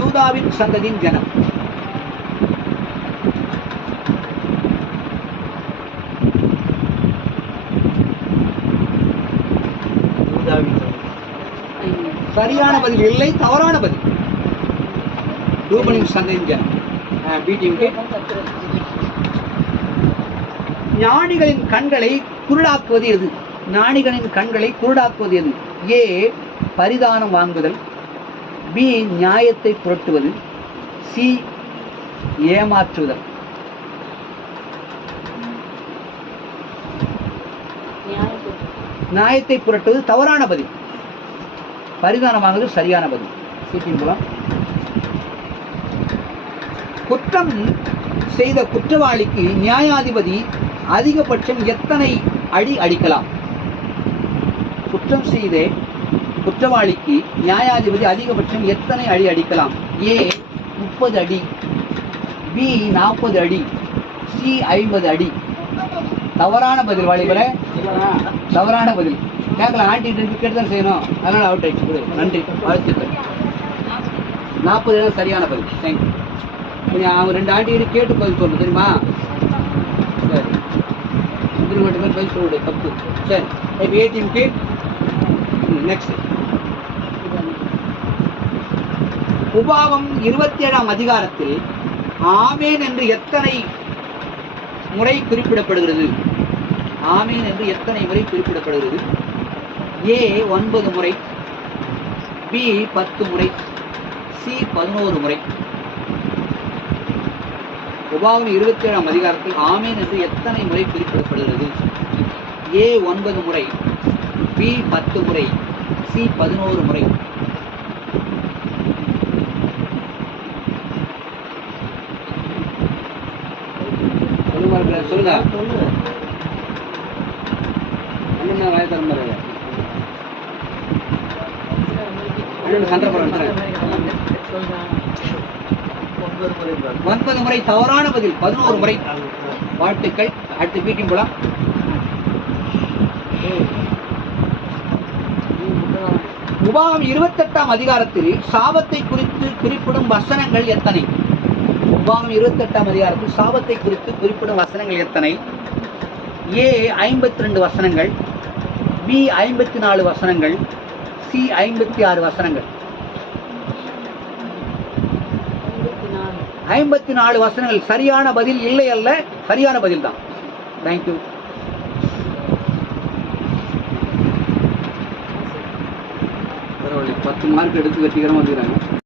யூதாவின் சந்ததியின் ஜனம். சரியான பதில் இல்லை, தவறான பதில். ரூபனின் சந்ததியின் ஜனம். ஞானிகளின் கண்களை குருடாக்குவது எது? ஞானிகளின் கண்களை குருடாக்குவது எது? ஏ பரிதானம் வாங்குதல், பி நியாயத்தை புரட்டுவது, சி ஏமாற்றுதல். நியாயத்தை புரட்டுவது தவறான பதில், பரிதானம் வாங்குவது சரியான பதில். சீட்டின் மூலம் குற்றம் செய்த குற்றவாளிக்கு நியாயாதிபதி அதிகபட்சம் எத்தனை அடி அடிக்கலாம்? குற்றம் செய்த குற்றவாளிக்கு நியாயாதிபதி அதிகபட்சம் எத்தனை அடி அடிக்கலாம்? ஏ 30 அடி, பி 40 அடி, சி 50 அடி. தவறான பதில் வாலிபரே, தவறான பதில். கேட்கலாம், ஆன்டி கேட்டு தான் செய்யணும், அதனால அவுட் ஆயிடுச்சு. நன்றி, வாழ்த்துக்கள். 40 சரியான பதில். தேங்க்யூ. அவங்க 2 ஆன்டி கேட்டு பதில் சொல்லணும், தெரியுமா? சரி, இது மட்டுமே பதில் சொல்லுடைய தப்பு. சரி, இப்போ ஏடிஎம் கே. நெக்ஸ்ட், உபாகம் 27ஆம் அதிகாரத்தில் ஆமேன் என்று எத்தனை முறை குறிப்பிடப்படுகிறது? ஆமேன் என்று எத்தனை முறை குறிப்பிடப்படுகிறது? ஏ 9 முறை, பி 10 முறை, சி 11 முறை. உபாகம் 27ஆம் அதிகாரத்தில் ஆமேன் என்று எத்தனை முறை குறிப்பிடப்படுகிறது? ஏ 9 முறை, பி 10 முறை, சி 11 முறை. சொல்லுங்க. அண்ணன் வாய தர மாதிரி சண்டை போடுறேன். 9 முறை தவறான பதில், 11 முறை. வாழ்த்துக்கள். அடுத்து மீட்டிங் போலாம். உபாகம் 28ஆம் அதிகாரத்தில் சாபத்தை குறித்து குறிப்பிடும் வசனங்கள் எத்தனை? உபாகம் 28ஆம் அதிகாரத்தில் சாபத்தை குறித்து குறிப்பிடும் வசனங்கள் எத்தனை? ஏ 52 வசனங்கள், பி 54 வசனங்கள், சி 56 வசனங்கள். 54 வசனங்கள். சரியான பதில் இல்லை அல்ல, சரியான பதில் தான். தேங்க்யூ. பரவாயில்ல, 10 மார்க் எடுத்து வெற்றிகரமாக வந்துக்கிறாங்க.